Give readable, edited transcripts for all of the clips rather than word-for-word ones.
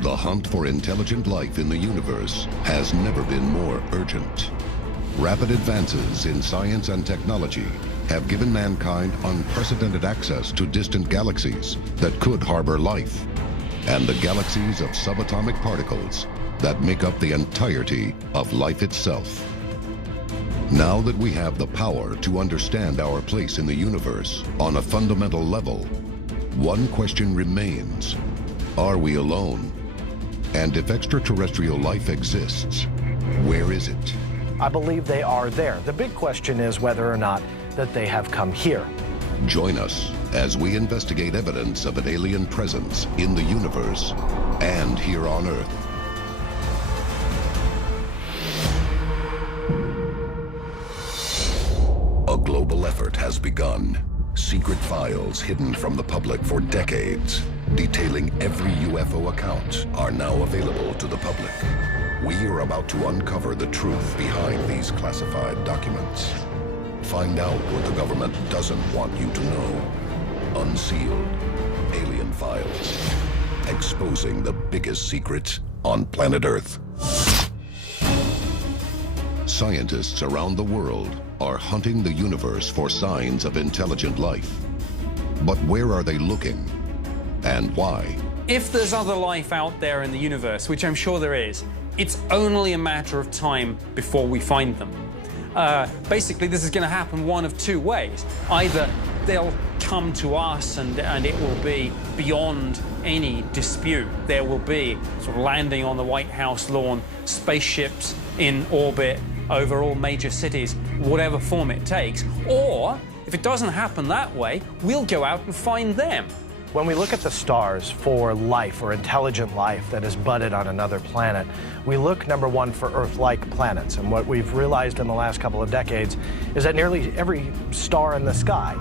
The hunt for intelligent life in the universe has never been more urgent. Rapid advances in science and technology have given mankind unprecedented access to distant galaxies that could harbor life, and the galaxies of subatomic particles that make up the entirety of life itself. Now that we have the power to understand our place in the universe on a fundamental level, one question remains: are we alone? And if extraterrestrial life exists, where is it? I believe they are there. The big question is whether or not that they have come here. Join us as we investigate evidence of an alien presence in the universe and here on Earth. A global effort has begun. Secret files hidden from the public for decades, detailing every UFO account, are now available to the public. We are about to uncover the truth behind these classified documents. Find out what the government doesn't want you to know. Unsealed Alien Files. Exposing the biggest secret on planet Earth. Scientists around the world are hunting the universe for signs of intelligent life. But where are they looking? And why? If there's other life out there in the universe, which I'm sure there is, it's only a matter of time before we find them. Basically, this is going to happen one of two ways. Either they'll come to us and it will be beyond any dispute. There will be sort of landing on the White House lawn, spaceships in orbit over all major cities, whatever form it takes. Or, if it doesn't happen that way, we'll go out and find them. When we look at the stars for life or intelligent life that is budded on another planet, we look, number one, for Earth-like planets. And what we've realized in the last couple of decades is that nearly every star in the sky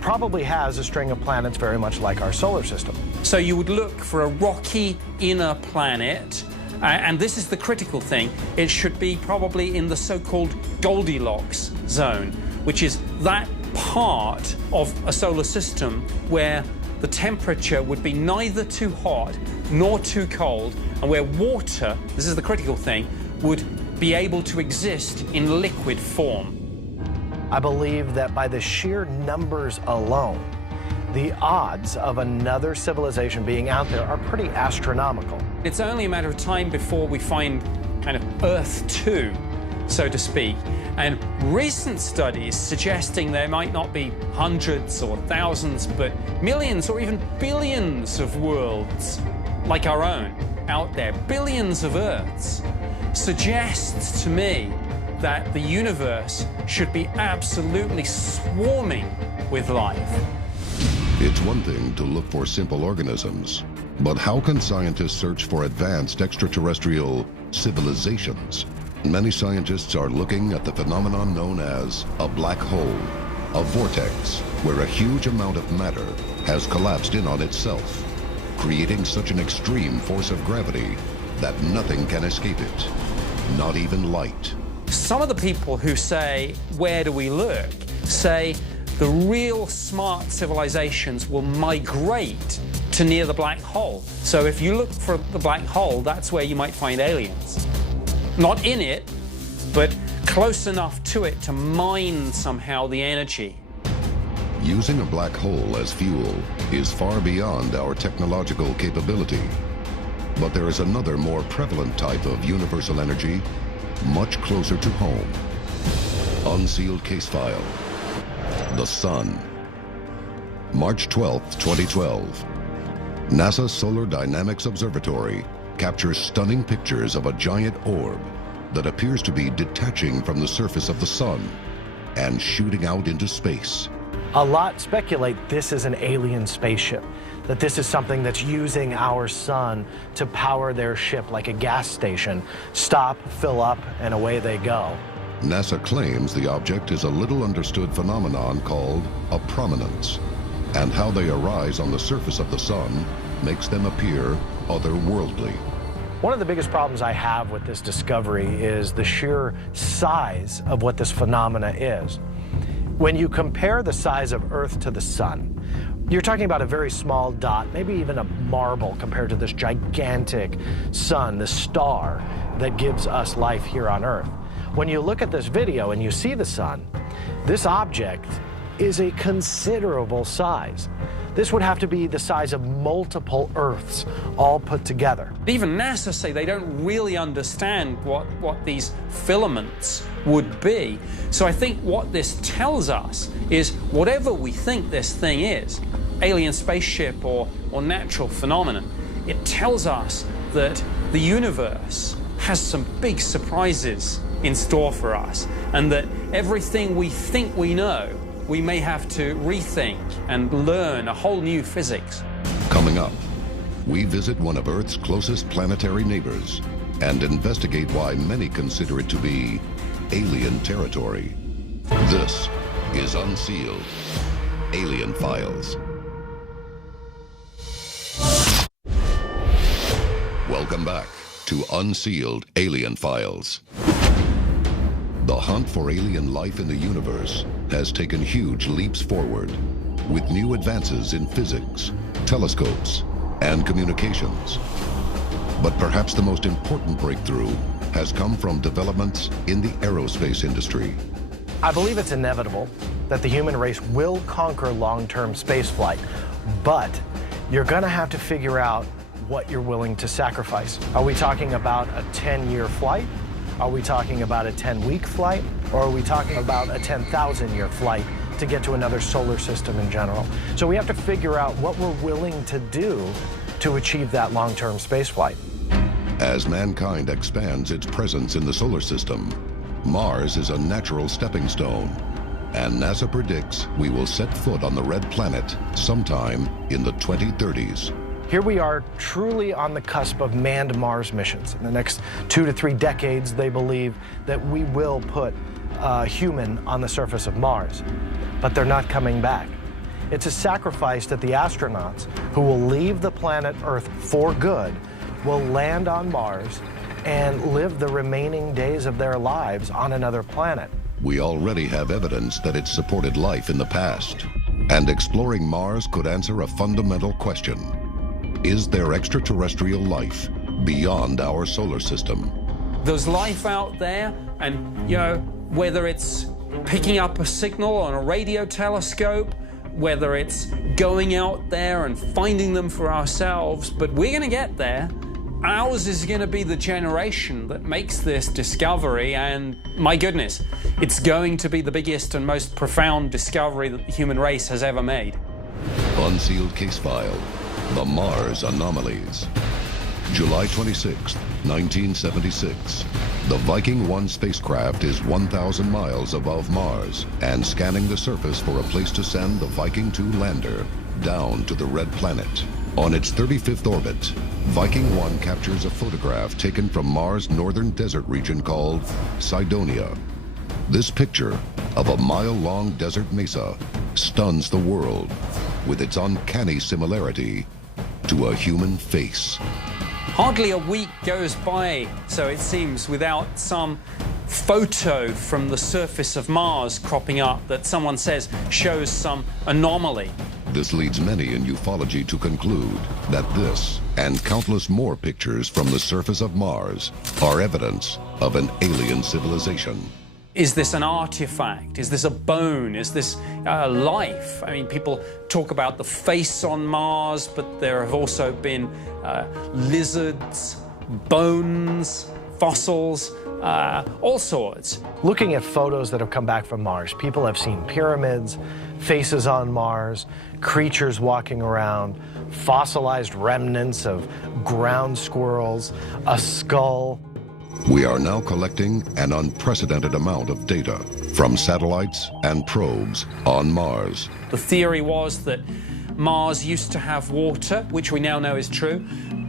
probably has a string of planets very much like our solar system. So you would look for a rocky inner planet, and this is the critical thing. It should be probably in the so-called Goldilocks zone, which is that part of a solar system where the temperature would be neither too hot nor too cold, and where water, this is the critical thing, would be able to exist in liquid form. I believe that by the sheer numbers alone, the odds of another civilization being out there are pretty astronomical. It's only a matter of time before we find kind of Earth 2, so to speak. And recent studies suggesting there might not be hundreds or thousands, but millions or even billions of worlds like our own out there, billions of Earths, suggests to me that the universe should be absolutely swarming with life. It's one thing to look for simple organisms, but how can scientists search for advanced extraterrestrial civilizations? Many scientists are looking at the phenomenon known as a black hole, a vortex where a huge amount of matter has collapsed in on itself, creating such an extreme force of gravity that nothing can escape it, not even light. Some of the people who say, where do we look, say the real smart civilizations will migrate to near the black hole. So if you look for the black hole, that's where you might find aliens. Not in it, but close enough to it to mine somehow the energy. Using a black hole as fuel is far beyond our technological capability. But there is another more prevalent type of universal energy, much closer to home. Unsealed case file. The Sun. March 12, 2012. NASA Solar Dynamics Observatory captures stunning pictures of a giant orb that appears to be detaching from the surface of the Sun and shooting out into space. A lot speculate this is an alien spaceship, that this is something that's using our sun to power their ship like a gas station. Stop, fill up, and away they go. NASA claims the object is a little understood phenomenon called a prominence, and how they arise on the surface of the Sun makes them appear otherworldly. One of the biggest problems I have with this discovery is the sheer size of what this phenomena is. When you compare the size of Earth to the Sun, You're talking about a very small dot, maybe even a marble compared to this gigantic sun, this star that gives us life here on Earth. When you look at this video and you see the sun, this object is a considerable size. This would have to be the size of multiple Earths all put together. Even NASA say they don't really understand what these filaments would be. So I think what this tells us is whatever we think this thing is, alien spaceship or natural phenomenon, it tells us that the universe has some big surprises in store for us, and that everything we think we know, we may have to rethink and learn a whole new physics. Coming up, we visit one of Earth's closest planetary neighbors and investigate why many consider it to be alien territory. This is Unsealed Alien Files. Welcome back to Unsealed Alien Files. The hunt for alien life in the universe has taken huge leaps forward, with new advances in physics, telescopes, and communications. But perhaps the most important breakthrough has come from developments in the aerospace industry. I believe it's inevitable that the human race will conquer long-term spaceflight, but you're going to have to figure out what you're willing to sacrifice. Are we talking about a 10-year flight? Are we talking about a 10-week flight? Or are we talking about a 10,000-year flight to get to another solar system in general? So we have to figure out what we're willing to do to achieve that long-term space flight. As mankind expands its presence in the solar system, Mars is a natural stepping stone, and NASA predicts we will set foot on the red planet sometime in the 2030s. Here we are truly on the cusp of manned Mars missions. In the next 2 to 3 decades, they believe that we will put a human on the surface of Mars, but they're not coming back. It's a sacrifice that the astronauts who will leave the planet Earth for good will land on Mars and live the remaining days of their lives on another planet. We already have evidence that it's supported life in the past, and exploring Mars could answer a fundamental question. Is there extraterrestrial life beyond our solar system? There's life out there, and whether it's picking up a signal on a radio telescope, whether it's going out there and finding them for ourselves, but we're going to get there. Ours is going to be the generation that makes this discovery, and my goodness, it's going to be the biggest and most profound discovery that the human race has ever made. Unsealed Case File: The Mars Anomalies. July 26, 1976. The Viking 1 spacecraft is 1,000 miles above Mars and scanning the surface for a place to send the Viking 2 lander down to the Red Planet. On its 35th orbit, Viking 1 captures a photograph taken from Mars' northern desert region called Cydonia. This picture of a mile-long desert mesa stuns the world with its uncanny similarity to a human face. Hardly a week goes by, so it seems, without some photo from the surface of Mars cropping up that someone says shows some anomaly. This leads many in ufology to conclude that this and countless more pictures from the surface of Mars are evidence of an alien civilization. Is this an artifact? Is this a bone? Is this life? I mean, people talk about the face on Mars, but there have also been lizards, bones, fossils, all sorts. Looking at photos that have come back from Mars, people have seen pyramids, faces on Mars, creatures walking around, fossilized remnants of ground squirrels, a skull. We are now collecting an unprecedented amount of data from satellites and probes on Mars. The theory was that Mars used to have water, which we now know is true.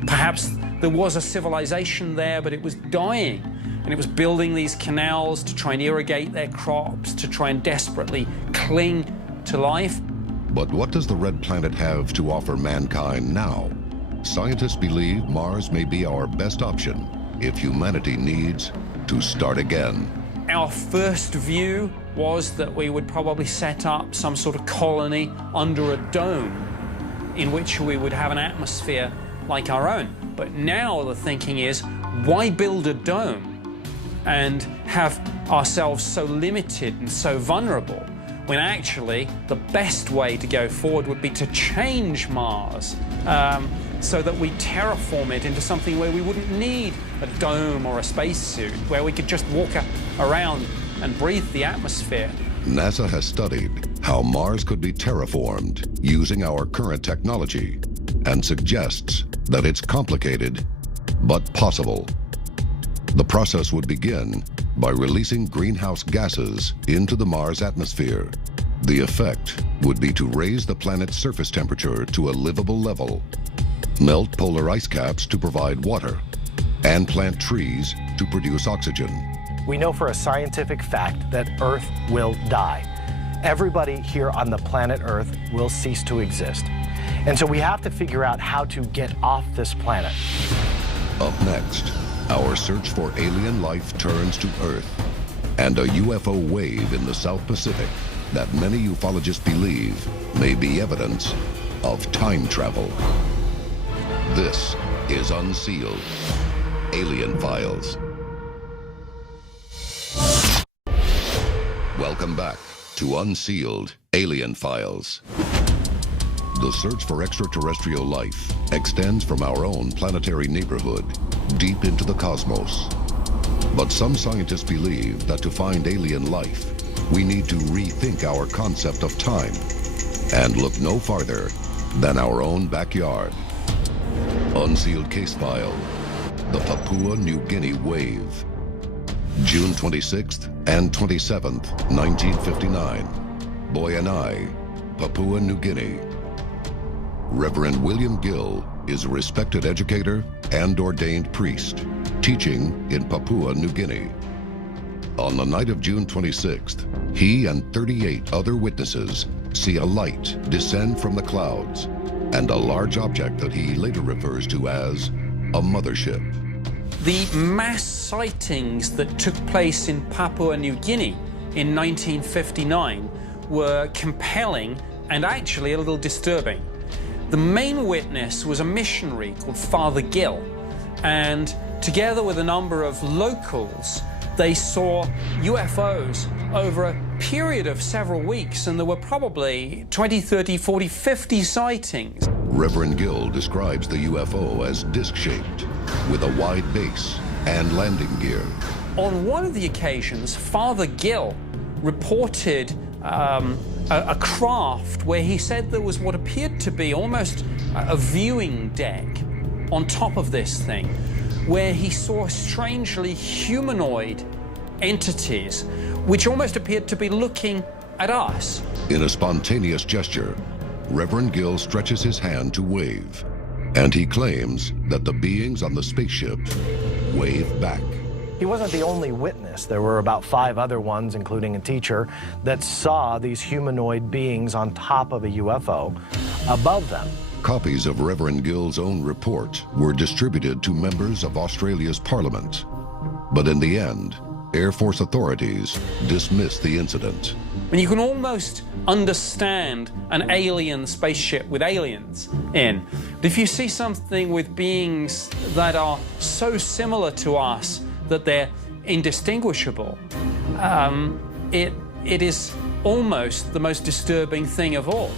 Perhaps there was a civilization there, but it was dying. And it was building these canals to try and irrigate their crops, to try and desperately cling to life. But what does the Red Planet have to offer mankind now? Scientists believe Mars may be our best option if humanity needs to start again. Our first view was that we would probably set up some sort of colony under a dome in which we would have an atmosphere like our own. But now the thinking is, why build a dome and have ourselves so limited and so vulnerable, when actually the best way to go forward would be to change Mars so that we terraform it into something where we wouldn't need a dome or a spacesuit, where we could just walk around and breathe the atmosphere. NASA has studied how Mars could be terraformed using our current technology and suggests that it's complicated but possible. The process would begin by releasing greenhouse gases into the Mars atmosphere. The effect would be to raise the planet's surface temperature to a livable level, melt polar ice caps to provide water, and plant trees to produce oxygen. We know for a scientific fact that Earth will die. Everybody here on the planet Earth will cease to exist. And so we have to figure out how to get off this planet. Up next, our search for alien life turns to Earth and a UFO wave in the South Pacific that many ufologists believe may be evidence of time travel. This is Unsealed Alien Files. Welcome back to Unsealed Alien Files. The search for extraterrestrial life extends from our own planetary neighborhood deep into the cosmos. But some scientists believe that to find alien life, we need to rethink our concept of time and look no farther than our own backyard. Unsealed Case File, the Papua New Guinea Wave. June 26th and 27th, 1959. Boyanai, Papua New Guinea. Reverend William Gill is a respected educator and ordained priest, teaching in Papua New Guinea. On the night of June 26th, he and 38 other witnesses see a light descend from the clouds and a large object that he later refers to as a mothership. The mass sightings that took place in Papua New Guinea in 1959 were compelling and actually a little disturbing. The main witness was a missionary called Father Gill, and together with a number of locals, they saw UFOs over a period of several weeks, and there were probably 20, 30, 40, 50 sightings. Reverend Gill describes the UFO as disc-shaped, with a wide base and landing gear. On one of the occasions, Father Gill reported a craft where he said there was what appeared to be almost a viewing deck on top of this thing, where he saw strangely humanoid entities which almost appeared to be looking at us. In a spontaneous gesture, Reverend Gill stretches his hand to wave, and he claims that the beings on the spaceship wave back. He wasn't the only witness. There were about 5 other ones, including a teacher, that saw these humanoid beings on top of a UFO above them. Copies of Reverend Gill's own report were distributed to members of Australia's parliament. But in the end, Air Force authorities dismissed the incident. And you can almost understand an alien spaceship with aliens in. But if you see something with beings that are so similar to us that they're indistinguishable, it is almost the most disturbing thing of all.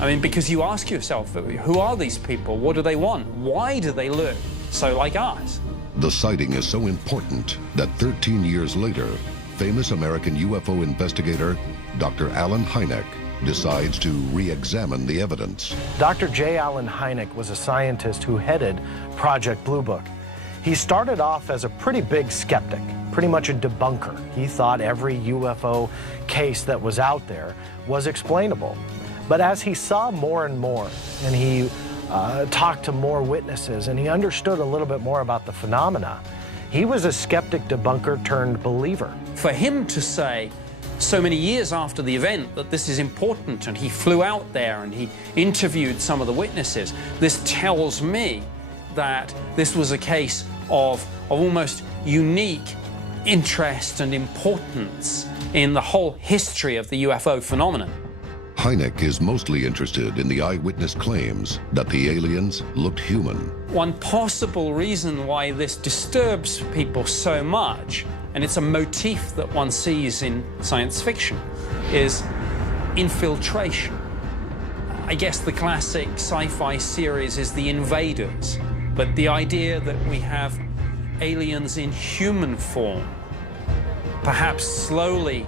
I mean, because you ask yourself, who are these people? What do they want? Why do they look so like us? The sighting is so important that 13 years later, famous American UFO investigator Dr. Allen Hynek decides to re-examine the evidence. Dr. J. Allen Hynek was a scientist who headed Project Blue Book. He started off as a pretty big skeptic, pretty much a debunker. He thought every UFO case that was out there was explainable. But as he saw more and more, and he talked to more witnesses, and he understood a little bit more about the phenomena, he was a skeptic debunker turned believer. For him to say so many years after the event that this is important, and he flew out there and he interviewed some of the witnesses, this tells me that this was a case of almost unique interest and importance in the whole history of the UFO phenomenon. Hynek is mostly interested in the eyewitness claims that the aliens looked human. One possible reason why this disturbs people so much, and it's a motif that one sees in science fiction, is infiltration. I guess the classic sci-fi series is The Invaders, but the idea that we have aliens in human form, perhaps slowly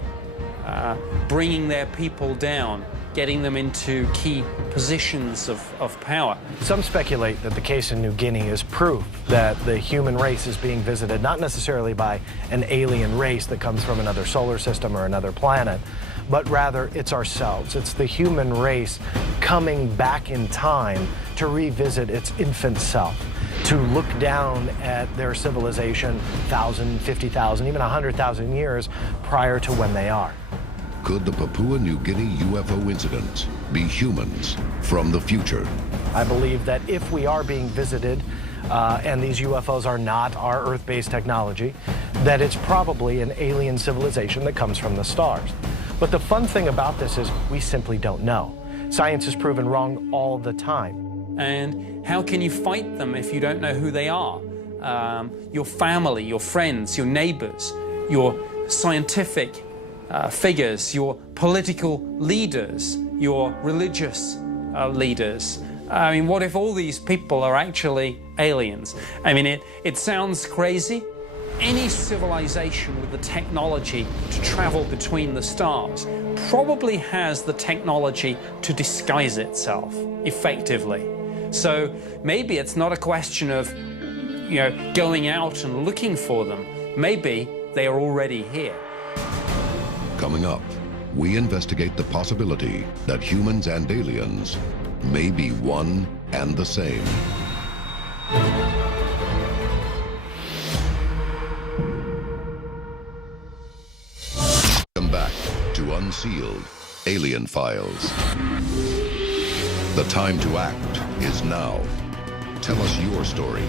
bringing their people down, getting them into key positions of power. Some speculate that the case in New Guinea is proof that the human race is being visited not necessarily by an alien race that comes from another solar system or another planet, but rather it's ourselves. It's the human race coming back in time to revisit its infant self, to look down at their civilization 1,000, 50,000, even 100,000 years prior to when they are. Could the Papua New Guinea UFO incident be humans from the future? I believe that if we are being visited and these UFOs are not our Earth-based technology, that it's probably an alien civilization that comes from the stars. But the fun thing about this is we simply don't know. Science is proven wrong all the time. And how can you fight them if you don't know who they are? Your family, your friends, your neighbors, your scientific figures, your political leaders, your religious leaders. I mean, what if all these people are actually aliens? I mean, it sounds crazy. Any civilization with the technology to travel between the stars probably has the technology to disguise itself effectively. So maybe it's not a question of, going out and looking for them. Maybe they are already here. Coming up, we investigate the possibility that humans and aliens may be one and the same. Welcome back to Unsealed Alien Files. The time to act is now. Tell us your story.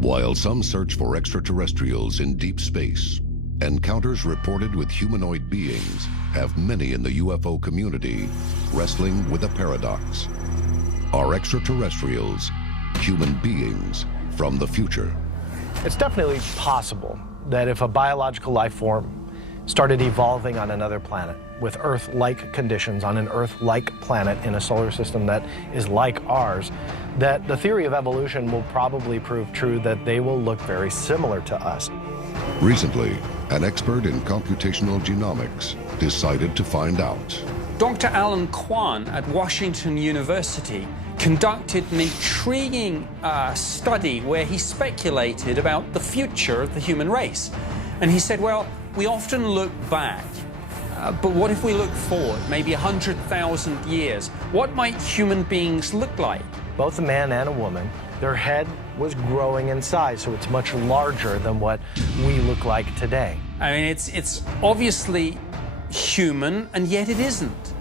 While some search for extraterrestrials in deep space, encounters reported with humanoid beings have many in the UFO community wrestling with a paradox. Are extraterrestrials human beings from the future? It's definitely possible that if a biological life form started evolving on another planet with Earth-like conditions on an Earth-like planet in a solar system that is like ours, that the theory of evolution will probably prove true, that they will look very similar to us. Recently, an expert in computational genomics decided to find out. Dr. Alan Kwan at Washington University conducted an intriguing study where he speculated about the future of the human race. And he said, well, we often look back, but what if we look forward, maybe 100,000 years? What might human beings look like? Both a man and a woman, their head was growing in size, so it's much larger than what we look like today. I mean, it's obviously human, and yet it isn't.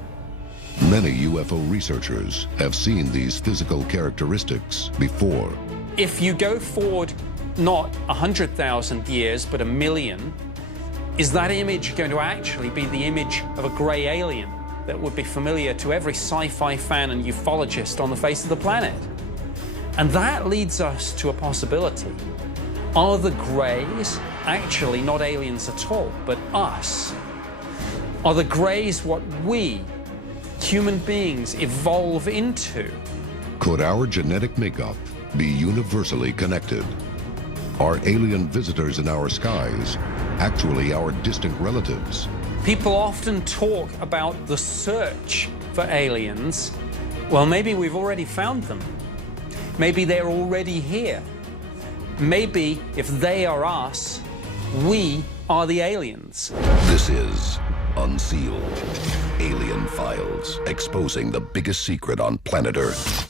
Many UFO researchers have seen these physical characteristics before. If you go forward not 100,000 years, but 1 million, is that image going to actually be the image of a grey alien that would be familiar to every sci-fi fan and ufologist on the face of the planet? And that leads us to a possibility. Are the greys actually not aliens at all, but us? Are the greys what we, human beings, evolve into? Could our genetic makeup be universally connected? Are alien visitors in our skies actually our distant relatives? People often talk about the search for aliens. Well, maybe we've already found them. Maybe they're already here. Maybe if they are us, we are the aliens. This is Unsealed Alien Files, exposing the biggest secret on planet Earth.